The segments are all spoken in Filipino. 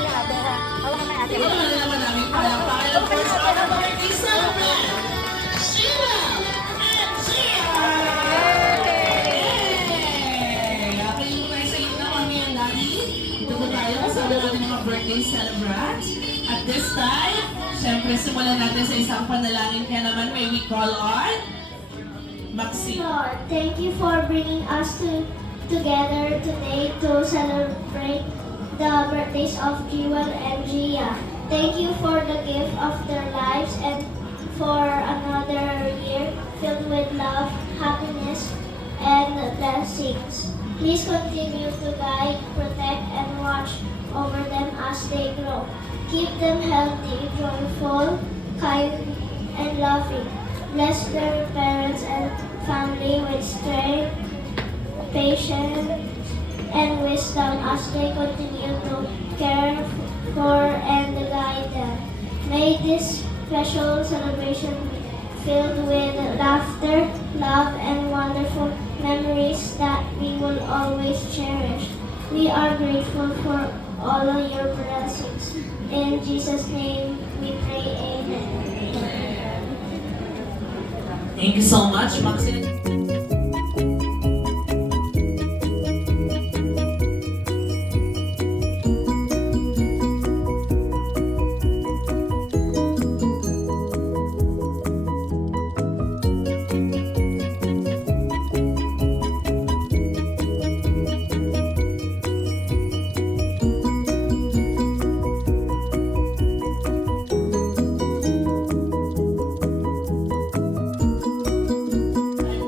na ate ha. Hawakan na ate. Ito naman namin palakpakan. Of course, our birthday celebrant, Sheila and Gia! Yay! Okay, yung tayo sa inyo na Mami and Daddy. Ito po tayo kasama natin mga birthday celebrant. At this time, syempre simulan natin sa isang panalangin. Kaya naman may we call on Maxine. Lord, thank you for bringing us together today to celebrate the birthdays of Jewel and Gia. Thank you for the gift of their lives and for another year filled with love, happiness, and blessings. Please continue to guide, protect, and watch over them as they grow. Keep them healthy, joyful, kind, and loving. Bless their parents and family with strength, patience, and wisdom as they continue to care for and guide them. May this special celebration be filled with laughter, love, and wonderful memories that we will always cherish. We are grateful for all of your blessings. In Jesus' name we pray, amen. Thank you so much, Maxine.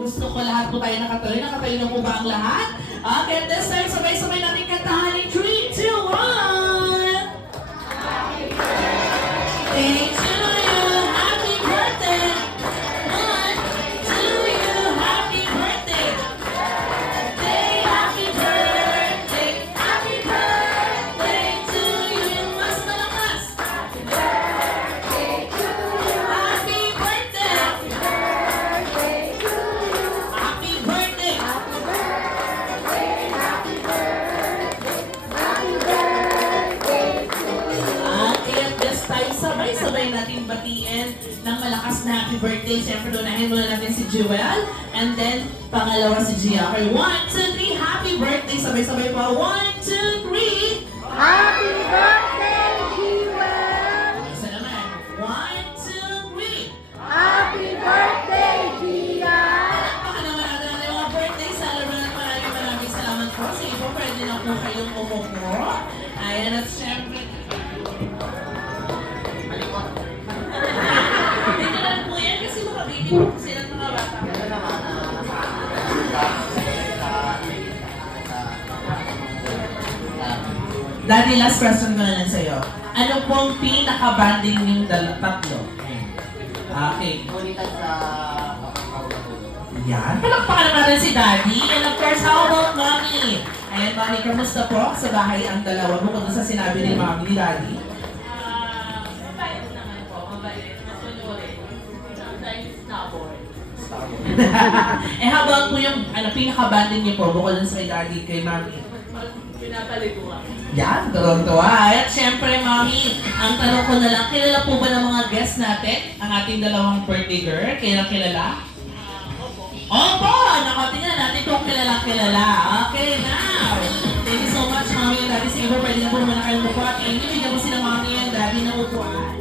Gusto ko lahat po tayo nakatayo. Nakatayo na po ba ang lahat? Okay, at this time, sabay-sabay natin kantahan in 3, 2, 1! Thank you, happy birthday! 1, 2, you, happy birthday! Happy birthday! Happy birthday to you! Yung mas malakas! Happy birthday to you! Happy birthday! Happy birthday to you! Happy birthday! Happy birthday! Happy birthday to you! Okay, at this time, sabay-sabay natin batiin ng malakas na happy birthday. Siyempre, unahin muna natin si Jewel. And then, pangalawa si Gia. Okay, 1, 2, 3, happy birthday! Sabay-sabay pa. 1, 2, 3! Happy birthday, Jewel! Isa naman. 1, 2, 3! Happy birthday, Gia! Palakpakan naman natin ang mga birthday celebrant. Maraming salamat po. Sige po, pwede na po kayong umupo. Ayan, at syempre... Dito na lang po yan kasi mga baby po sila mga bata. Daddy, last question ko na lang sa'yo. Ano pong pinaka-banding yung tatlo? Okay. Yan. Palakpakan naman natin si Daddy. And of course, how about Mommy? Ayan, Mommy, kamusta po sa bahay ang dalawa mo kung sa sinabi ni Mommy ni Daddy? Mabait naman po, mabait, masunurin. Sometimes stubborn. Eh, how about po yung pinaka-banding niyo po bukod dun sa kay Daddy, kay Mommy? Pinapaliguan. Yan, tuwang-tuwa. At syempre, Mommy, ang tanong ko na lang, kilala po ba ng mga guests natin? Ang ating dalawang birthday girl? Kilala? Opo! Nakatingnan natin kung kilala. Okay, now! Thank you so much, Mommy and Daddy. Sige po, pwede na po muna kayong upo. At bigyan ko sila Mommy and Daddy ng upuan.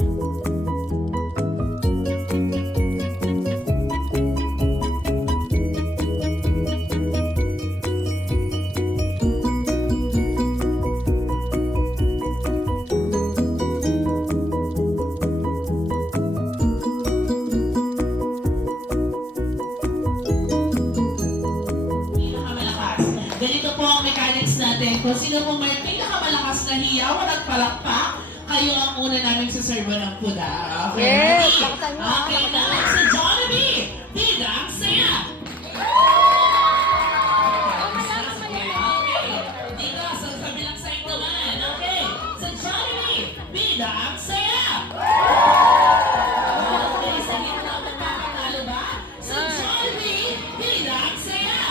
Pinakamalakas. Ganito po ang mechanics natin. Kung sino pong may pinakamalakas na hiyawan at palakpak, kayo ang una namin saserva ng puda. Okay, Yes, ready? laksan mo, Okay, laksan mo. now si Jollibee! Bida ang saya! Okay, dito sa kabilang side naman. Okay, sa Jollibee! Bida ang saya! Okay, sa gitna ang magpapatalo ba? Sa Jollibee! Bida ang saya!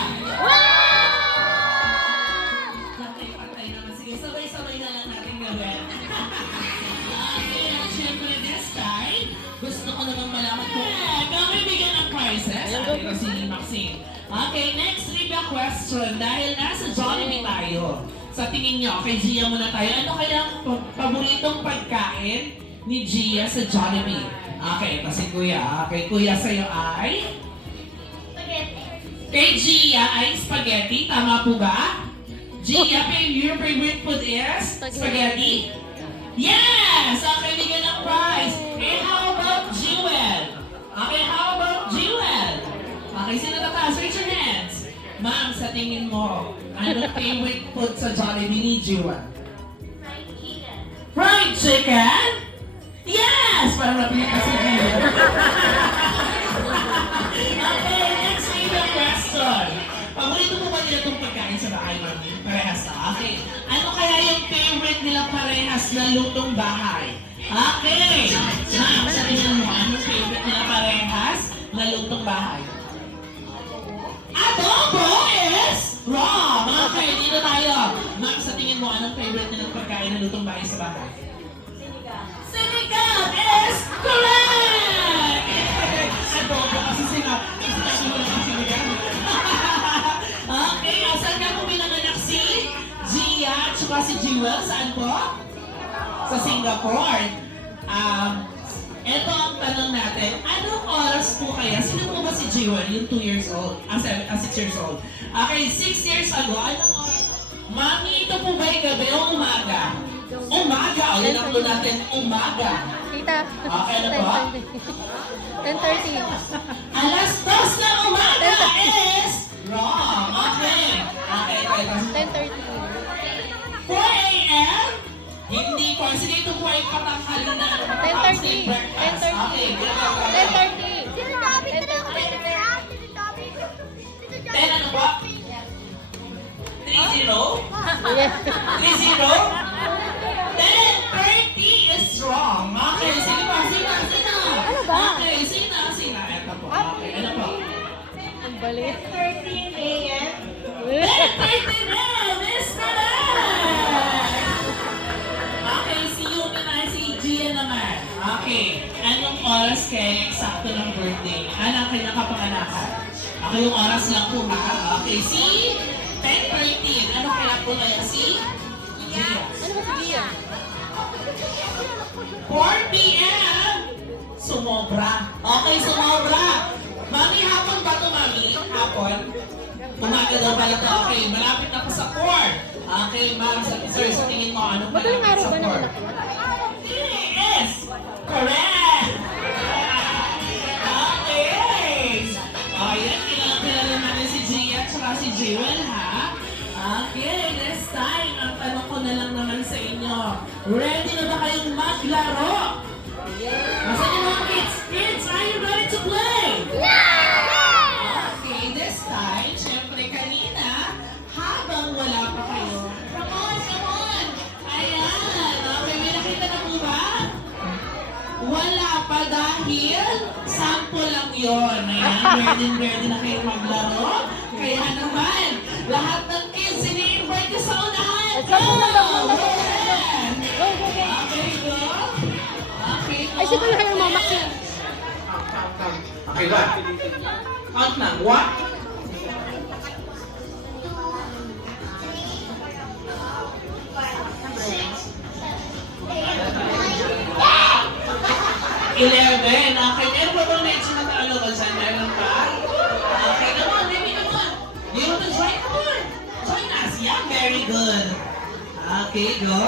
Patay naman. Sige, sabay-sabay na lang natin gawin. Okay, at syempre this time, gusto ko namang malaman kung kami bigyan ng prizes. Ate ko si Maxine. Okay, next trivia question. Dahil nasa Jollibee tayo, sa tingin nyo, kay Gia muna tayo, ano kaya ang paboritong pagkain ni Gia sa Jollibee? Okay, kasi Kuya. Okay, Kuya, sa'yo ay? Kay Gia ay spaghetti. Tama po ba? Gia, your favorite food is? Spaghetti? Yes! Okay, bigyan ng prize. And how about Jewel? Okay, how about Jewel? Okay, sino tataas? Raise your hands. Ma'am, sa tingin mo, anong favorite food sa Jollibee ni Jewel? Fried chicken? Yes! Parang napilit ka si Jewel. Okay, next favorite question. Paborito mo ba nila itong pagkain sa bahay, mami? Parehas na. Okay. Ano kaya yung favorite nila parehas na lutong bahay? Okay. Ma'am, sa tingin mo, anong favorite nila parehas na lutong bahay? Adobo is wrong. Okay, dito tayo. Ma'am, sa tingin mo, anong favorite nilang pagkain na lutong bahay sa bahay? Sinigang is correct! Adobo kasi sinabi mo lang sinigang. Okay, saan nga po pinanganak si Gia at saka si Jewel? Saan po? Sa Singapore. Ito ang tanong natin, anong oras po kaya? Sino po ba si Jewel? Yung 2 years old? 6 years old. Okay, 6 years ago, anong oras? Mami, ito po ba yung gabi o umaga? Umaga! O, yun ang po natin, umaga. Tita. Okay, ano po? 10:30. Alas 2 na umaga is wrong. Okay. Okay, okay. 10:30. 4 a.m.? Hindi po. Sige, ito po ay patanghali na. 10:30. Okay, 10:30. 10 ano po? 30? 30? Yes. 10:30 is wrong. Okay, sige pa. Sino? Ano ba? Okay, sino? Ito po. Okay, ano po? Ang balik. 13 a.m. 10:30 na! Miss correct! Okay, si Yumi na si Gia naman. Okay, anong oras kaya eksakto ng birthday? Anong kanyang kapanganakan? Okay, yung oras lang po ha. Okay, si 10:13. Ano kaya po kaya si Gia? Ano ba si Gia? 4 p.m. Sumobra. Okay, sumobra. Mami, hapon ba ito, Mami? Hapon? Umaga daw ba ito? Okay, malapit na po sa 4. Okay, ma'am, sir, sa tingin mo, anong Madaling malapit araw sa ba 4? naman ako? Yes! Correct! Okay! O, yan, kilala natin si Gia at saka si Jewel, ha? Okay, this time, ang tanong ko na lang naman sa inyo. Ready na ba kayong maglaro? Nasaan yung mga kids? Kids, are you ready to play? Okay, this time, syempre kanina, habang wala pa kayo, come on! Ayan! Okay, may nakita na po ba? Wala pa dahil sample lang yun. Ayan, ready na kayo maglaro. Kaya naman, lahat ng kids, ini-invite ko sa unahan. Go! Ayan! Okay, go! Okay, go! Ay, sige na kayo mga Maxine. Okay, what? Count na. What? Eleven. Okay, meron pa bang medyo na taalokan saan? Meron pa? Okay, come on, baby, come on. You want to join? Come on. Join us. Yeah, very good. Okay, go.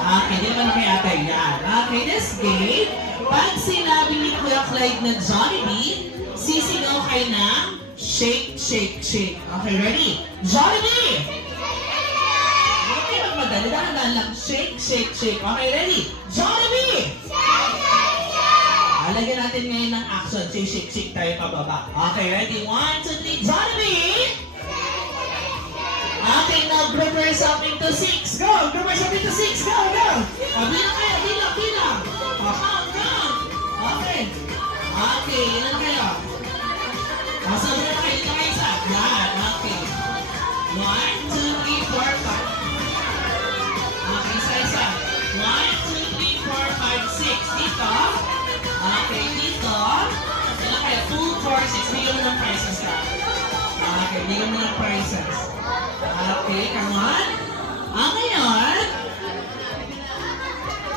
Okay, di naman nakiyatay yan. Okay, this game, pag sinabi ni Kuya Clyde na Jollibee, sisigaw kayo ng shake, shake, shake. Okay, ready? Jollibee! Okay, magmadali. Dahan-dahan lang. Shake, shake, shake. Okay, ready? Jollibee! Lagyan natin ngayon ng action. Shake, shake, shake tayo pababa. Okay, ready? 1, 2, 3, Jollibee! Okay, now group yourself into 6. Go! Group yourself into 6. Go, go! O, bilang kayo. Bilang. O, count. Okay. Okay, ilan kayo? O, sabi na kayo. Dito kayo isa. Yan, okay. 1, 2, 3, 4, 5. Okay, isa. Bigyan mo ng prizes. Okay, come on. Ngayon,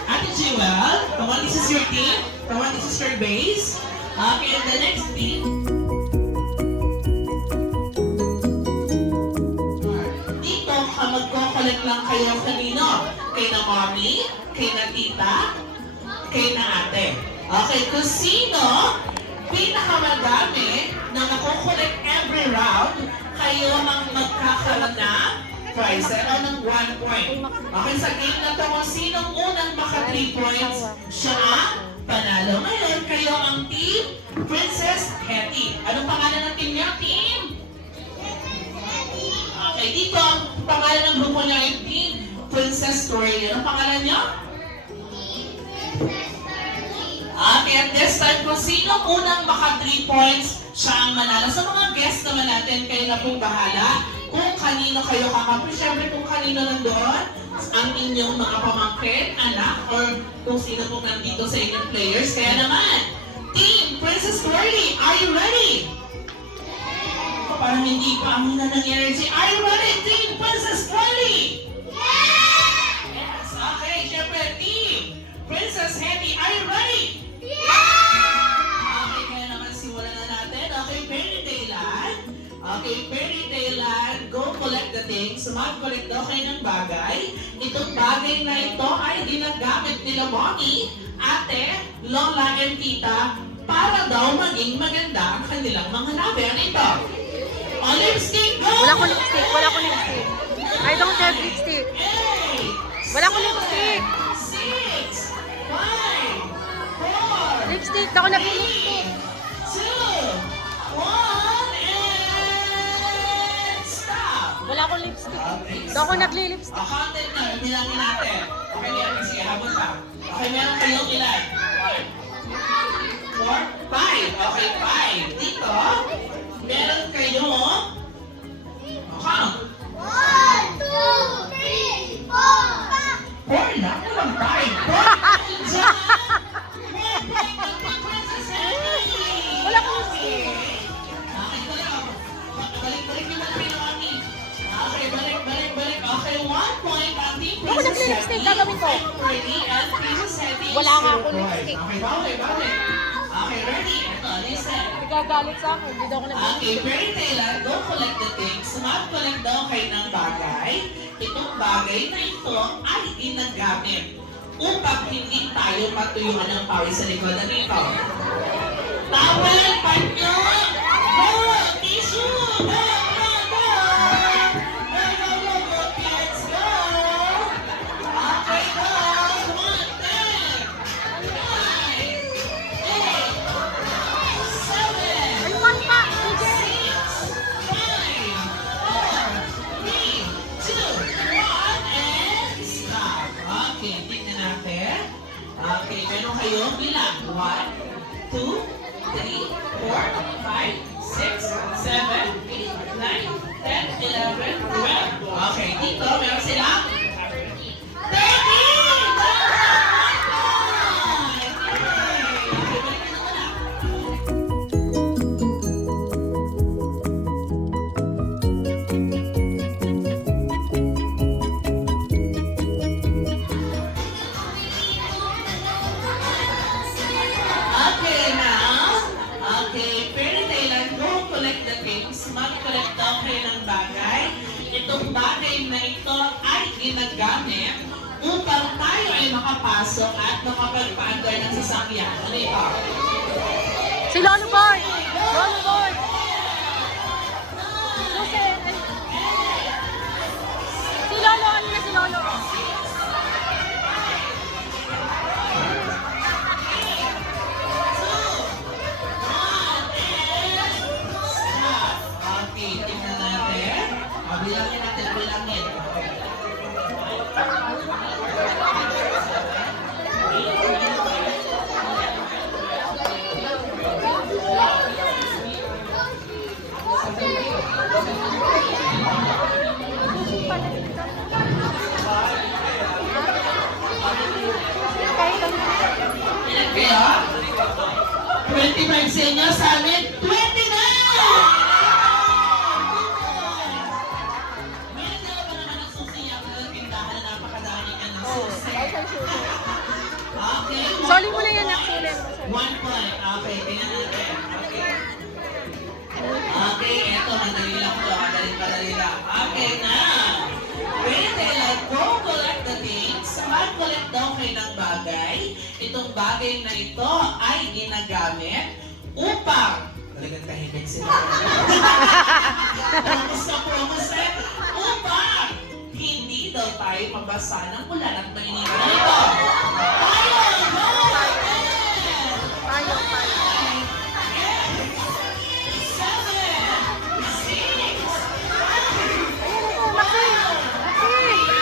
Ate Jewel, come on, this is your team. Come on, this is your base. Okay, and the next team. Dito, magko-collect lang kayo kanino? Kay na mommy, kay na tita, kay na ate. Okay, kung sino pinakamadami na nakukulit every round, kayo ang magkakaroon ng prize o ng 1 point. Okay, sa game na to, kung sinong unang maka 3 points, siya ang panalo. Ngayon, kayo ang team Princess Hetty. Anong pangalan ng team niya, team? Okay, dito ang pangalan ng grupo niya ay Team Princess Story. Anong pangalan niya? Okay, at this time, kung sino unang maka 3 points, siya ang manalo. Sa mga guests naman natin, kayo na pong bahala kung kanino kayo kakampi. Siyempre, kung kanino nandoon, ang inyong mga pamangkin, anak, or kung sino pong nandito sa inyong players. Kaya naman, Team Princess Story, are you ready? Parang hindi pa ang hina ng energy. Are you ready, Team Princess Story? Yes! Okay, siyempre, Team Princess Hetty, are you ready? Okay, kaya naman simulan na natin. Okay, Fairy Tale. Okay, Fairy Tale, go collect the things. Mag-collect daw kayo ng bagay. Itong bagay na ito ay ginagamit nila mommy, ate, lola, and tita para daw maging maganda ang kanilang mga labi. Ano ito? Oh, lipstick, go! Wala ko lipstick. Wala ko lipstick. I don't have lipstick. 8, Wala ko lipstick. 6, 5, 4, Lipstick. Ako nag-lipstick. 2, 1, and stop! Wala ko lipstick. Okay, Ako nagli-lipstick. Counted na, bilangin natin. Okay, meron sige, habol pa. Okay, meron kayong ilan? 4, 5. Okay, 5. Dito, meron kayong count. 1, 2, 3, 4. 4 na, walang 5. Wala ko lipstick. Okay, balik niyo na rin ang amin. Okay, balik. Okay, 1 point ang team Ako nagli-lipstick, gagawin ko. Ready, and Princess Hetty. Wala nga 0 ako point. lipstick. Okay, balik. Okay, ready? Ito, listen. Nagagalit sa akin. Hindi daw ako nag-lipstick. Okay, Fairy Tale, go collect the things. Mag-collect daw kayo ng bagay. Itong bagay na ito ay ginagamit upang hindi tayo matuyuan ng pawis sa likod. Ano ito? Towel, panyo! Go! Tissue! Go! Kids, go! Okay, go! 1, 10, 9, 8, 7, Ay, one pa. Sige. 6, 5, 4, 3, 2, 1, and stop. Okay, tingnan natin. Okay, meron kayong bilang. 1, 2, 3, 4, 5, 6, 7, 8, 9, 10, 11, 12. Okay, dito meron silang 30! Okay, now, okay, Fairy Tale, go collect the things. Mag-collect daw kayo ng bagay. Itong bagay na ito ay ginagamit upang tayo ay makapasok at makapagpaandar ng sasakyan. Ano ito? Si Lolo Boy. Lolo Boy. Susi. Si Lolo. Ano na si Lolo? Okay, tingnan natin. Bilangin natin, bilangin. Ilan kayo? 25 sa inyo, sa amin, 29! susi. Okay. Soli mo na yan, actually. 1 point. Okay, tingnan natin. Okay. Okay, eto, madali lang to. Madali lang. Okay, now. Wait, go collect the things. Mag-collect daw kayo ng bagay. Itong bagay na ito ay ginagamit upang talagang tahimik sila. Promise eh. Upang hindi daw tayo mabasa ng ulan at mainit na ito. Tayo.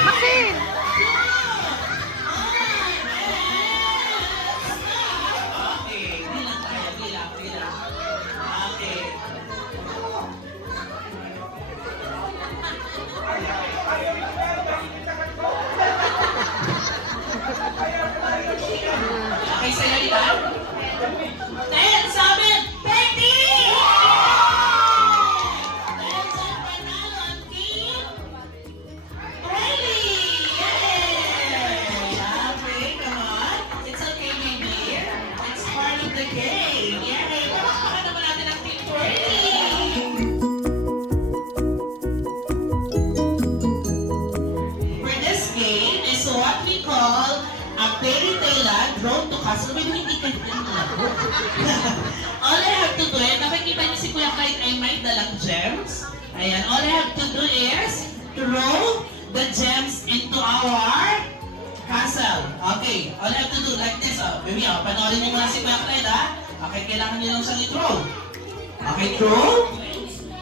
Maxine! Okay, bilang tayo, bilang. Okay. Okay, sa'yo nila? 10, 7, 30! 10 panalo ang team 20! Yay! Okay, come on. It's okay, baby. It's part of the game. Yay! Palakpakan naman natin ang team 20! For this game is what we call a fairy tale drawn to castle. May hindi ka all I have to do, nakikita niyo si Kuya Kite ay may dalang gems. Ayan, all I have to do is throw the gems into our castle. Okay, all I have to do like this. Baby, panoorin niyo muna si Kuya Kite, ha? Okay, kailangan niyo lang siyang i-throw. Okay, throw.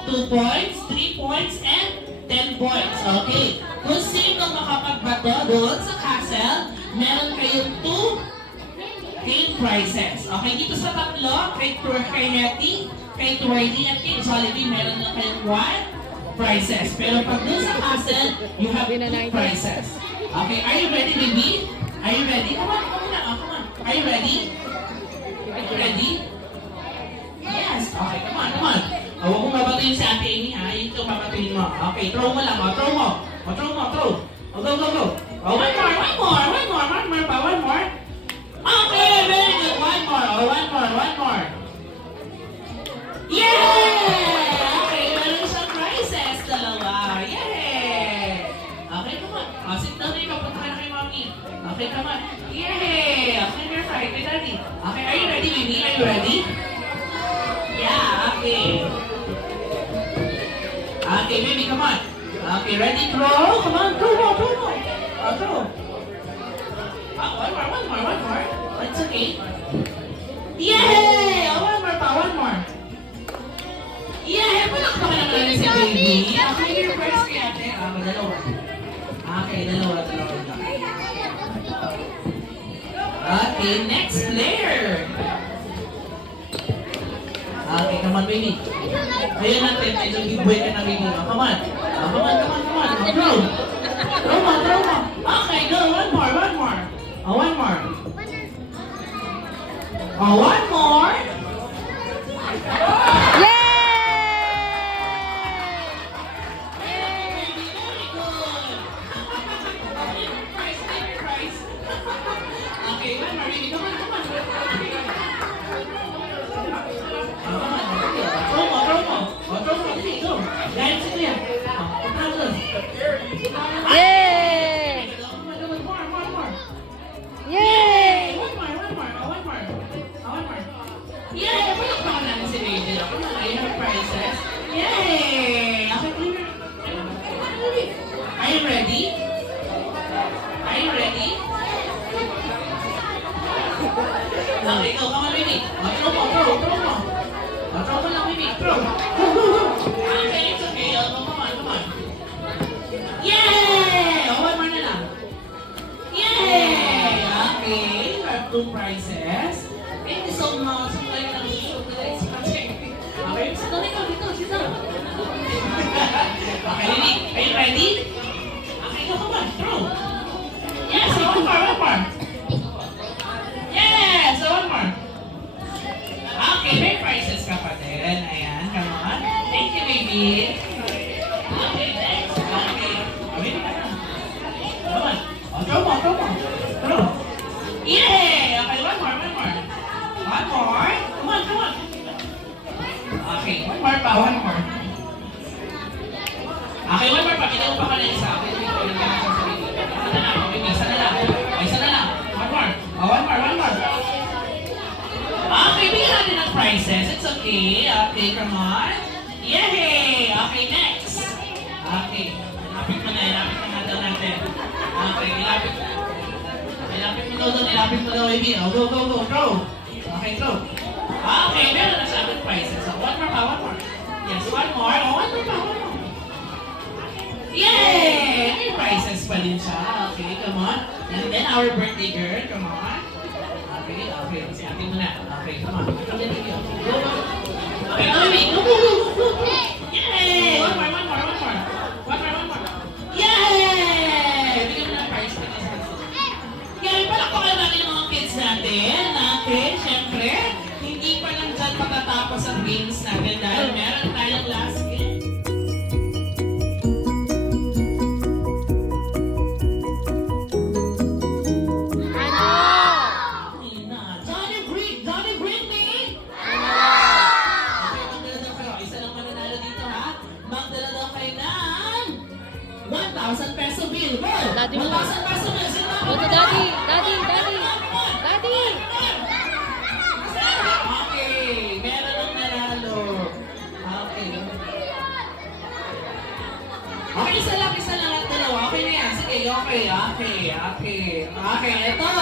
2 points, 3 points, and 10 points. Okay, kung sino makapagbato doon sa castle, meron kayong 2 game prizes. Okay, dito sa tatlo, kay Hetty, kay Twirly, at kay Jollibee, meron lang kayong 1 prizes. Pero pag dun sa castle, you have 2 prizes. Okay, are you ready, baby? Are you ready? Come on. Come on. Are you ready? Are you ready? Yes. Okay, come on. Huwag mong babatuin si Ate Amy, ha? Yun ito babatuin mo. Okay, throw mo lang. Throw mo. Throw. Go. One more. Okay, very good. One more. Yeah! Okay, meron siyang prizes. 2. Yay! Okay, come on. Sit down na ikaw. Punta ka na kay Mommy. Okay, come on. Yay! Okay, you're fine. Kay Daddy. Okay, are you ready, baby? Are you ready? Yeah, okay. Okay, baby, come on. Okay, ready? Throw. Come on, throw mo. Throw. One more. It's okay. Yay! One more. Yay! Palakpakan naman natin si baby. Okay, your first kay ate. Dalawa. Okay, dalawa. Okay, next player. Okay, come on, baby. Ayun natin, medyo big boy ka na, baby. Come on. Throw mo. Okay, go. One more. One more. Yay! Very good. Price. Okay, one more, baby. Come on. Throw mo. Okay, go. Dahil si Kuya. Yay! More. Yay! One more. Yay! Palakpakan natin si baby. Come on, I have prizes. Yay! Okay, clear. Are you ready? Okay, go. Come on, baby. Throw mo. Throw mo lang, baby. Throw. Okay, it's okay. Come on. Yay! One more na lang. Yay! Okay, you have 2 prizes. Thank you so much. Okay, sit down dito. Okay, baby. Are you ready? Okay, go. Come on. Throw. Yes, one more. Yes, one more. Okay, may prizes ka pa din. Ayan, come on. Thank you, baby. Okay, next. Okay. Baby, come on. Throw mo. pa ka na isa. Okay, isa na lang. Isa na lang. One more. One more. Okay, bigyan natin ng prizes. It's okay. Okay, come on. Yay! Okay, next. Okay. Ilapit mo na daw natin. Okay, ilapit mo daw, baby. Oh, go, throw. Okay, throw. Okay, meron na siya with prizes. So, one more. Yes, one more. Oh, one more. Yay! May prizes pa din siya. Okay, come on. And then our birthday girl, come on. Okay. Si ate mo na. Okay, come on. Go. Okay, go. Yay! One more. Yay! Bigyan mo ng prize. Yay! Palakpakan natin yung mga kids natin. Okay, syempre. Hindi pa lang dyan matatapos ang games natin dahil meron tayong last game. Johnny, bring me! Okay, magdala daw kayo. Isa lang mananalo dito, ha? Magdala daw kayo ng 1,000 peso bill. Go! Daddy mo. 1,000 peso bill. Sino na? Ito, Daddy. Okay, meron ng nanalo. Okay. Okay, isa lang at dalawa. Okay na yan. Sige, okay. Ito.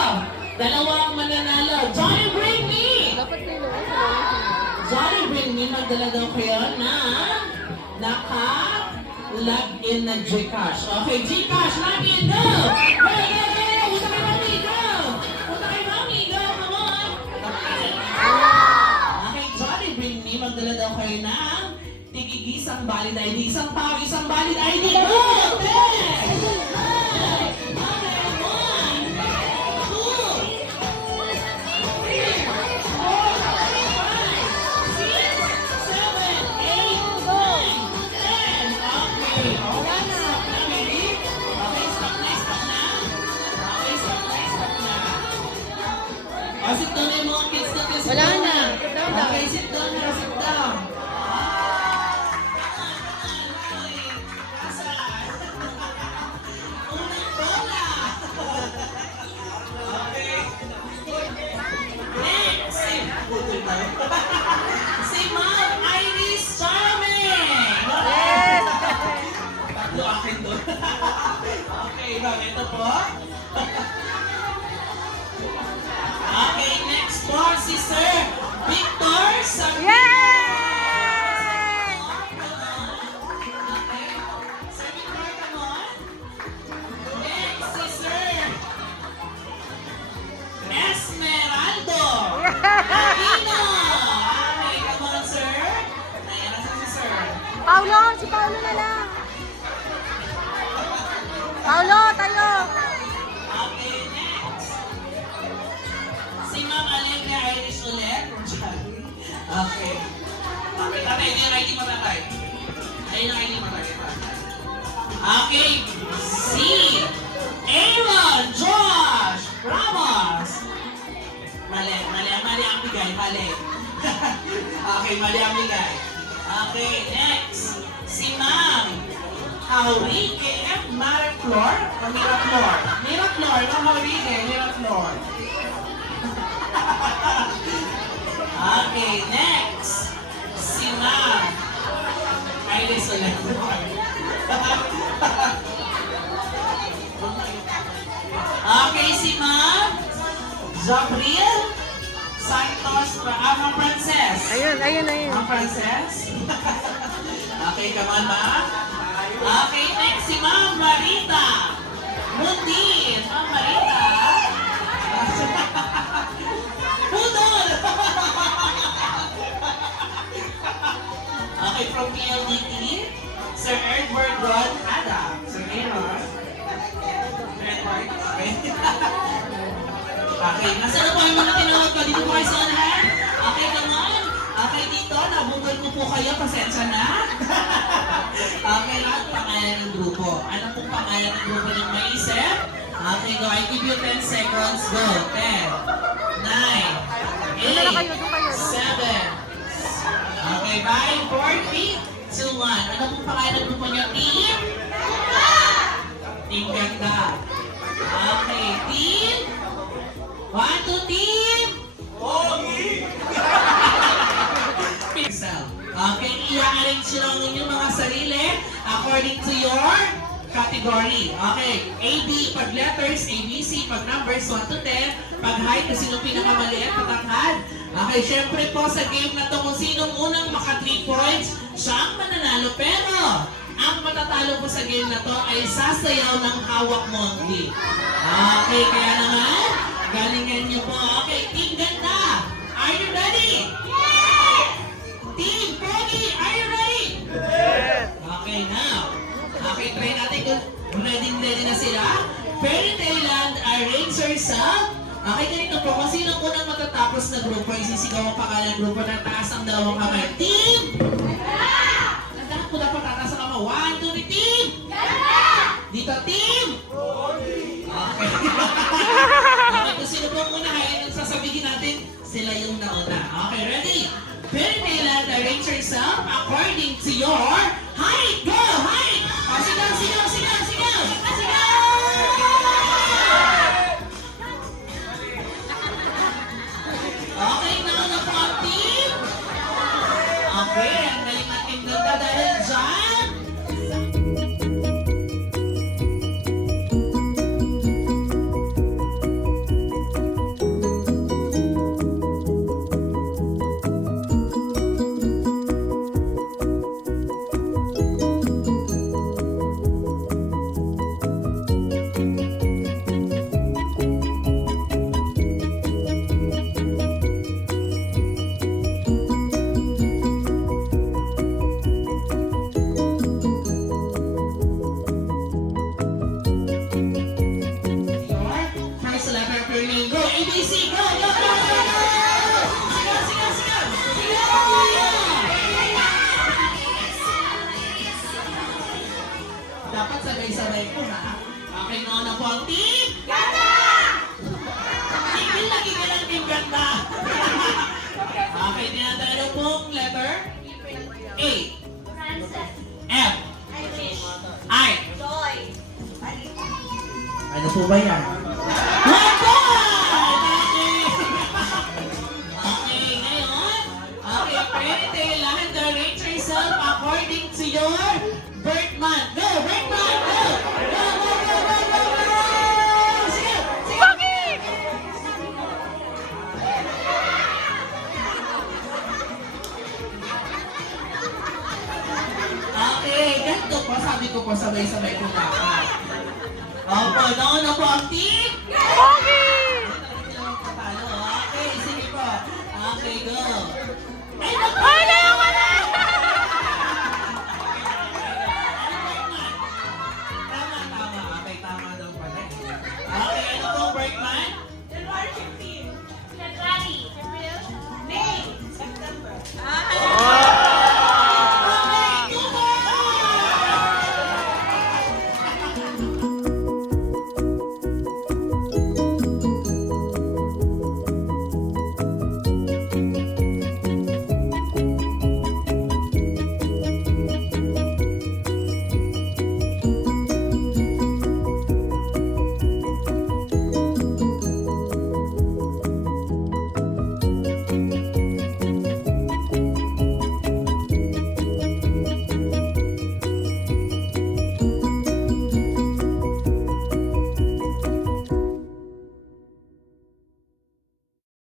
Dalawang mananalo. Johnny, bring me! Dapat kayo. Johnny, bring me. Magdala daw kayo na naka-log in na Gcash. Okay, Gcash, log in. Go! Punta kay Mami. Go! Come on! Okay, Johnny, bring me. Magdala daw kayo ng tigigisang valid ID. Isang tao, isang valid ID. Go! Sit down na yung mga kids natin. Wala na. Sit down daw. Okay, sit down. Unang bola. Okay. Next. Si Ma'am Iris Charming. Tatlo akin doon. Okay, ito po. Okay, next po si Sir Victor Sabino. Okay. Sir Victor, come on. Next si Sir Esmeraldo. Aquino. Okay, come on, sir. Ayan na si Sir. Si Paulo na lang. Paulo, tayo. Okay, next. Si Ma'am Allegra Iris ulit. Okay. Okay, tatay, hindi matatay. Ayun ang hindi matatay. Okay. Si Aaron Josh Ramos. Mali ang bigay, mali. Okay, mali ang bigay. Okay, next. Si Ma'am Aurike F. Miraflor. Miraflor, Ma'am Aurike, Miraflor. Okay, next. Si Ma'am Iris ulit. Okay, si Ma'am Jabril Santos, Ma'am Princess. Ayun. Ma'am Princess. Okay, come on, Ma'am. Okay, next si Ma'am Marita Mundin. Ma'am Marita. Pudol! Okay, from PLDT, Sir Edward Ron Adam. Sir Edward. Okay. Okay, nasa na po yung mga tinawag ko? Dito po kayo sa unahan? Okay, come on. Okay, dito, nabunggal ko po kayo. Pasensya na. Okay, lahat pangalan ng grupo. Ano pong pangalan ng grupo ng maisip? Okay, go. I give you 10 seconds. Go. 10, 9, 8, 7. Okay, 5, 4, 3, 2, 1. Ano pong pangalan ng grupo niyo? Team? Team ganda. Okay, team. 1, 2, team. Yourself. Okay, i-arrange nyo ang inyong mga sarili according to your category. Okay, A, B, pag letters, A, B, C, pag numbers, 1 to 10, pag height, kung sino pinakamaliit, patangkad. Okay, syempre po sa game na to, kung sinong unang maka 3 points, siya ang mananalo. Pero, ang matatalo po sa game na to ay sasayaw ng hawak mo ang team. Okay, kaya naman, galingan niyo po. Okay, team ganda, are you ready? Team Pogi, are you ready? Okay, now. Okay, try natin kung ready na sila. Fairy Tale Land, arrange yourself. Okay, ganito po. Kung sino unang matatapos na grupo, isisigaw ang pangalan ng grupo ng taas ang dalawang kamay. Team! Tandaan ko dapat tataas ang kamay. 1, 2, 3, team! Dito, team! Okay. Okay, kung sino po ang unahin, ang sasabihin natin, sila yung nauna. Okay, ready? Fairy Tale Land, arrange yourself according to your height. Go! Height! O, sigaw, sigaw, sigaw, sigaw! Sigaw! Okay, nauna po ang team. Okay, ang galing natin ganda dahil dyan. First letter of your name. Go! ABC! Go! Go! Go! Go! Go! Sigaw! Sigaw! Sigaw! Sigaw! Dapat sabay-sabay ko ha. Okay, nauna po ang team. Ganda! Tigil lagi ka ng team ganda. Okay, tinatalo pong letter A, Francis. F, Irish. I. Joy. Ano po ba yan? Wanda! Okay, ngayon. Okay, Fairy Tale Land, arrange yourself according to your birth month. Go, birth month, go! Go, go, go, go, go, go! Sige, sige! Okay, ganito po, sabi ko po, sabay-sabay po dapat. Opo, nauna po ang team.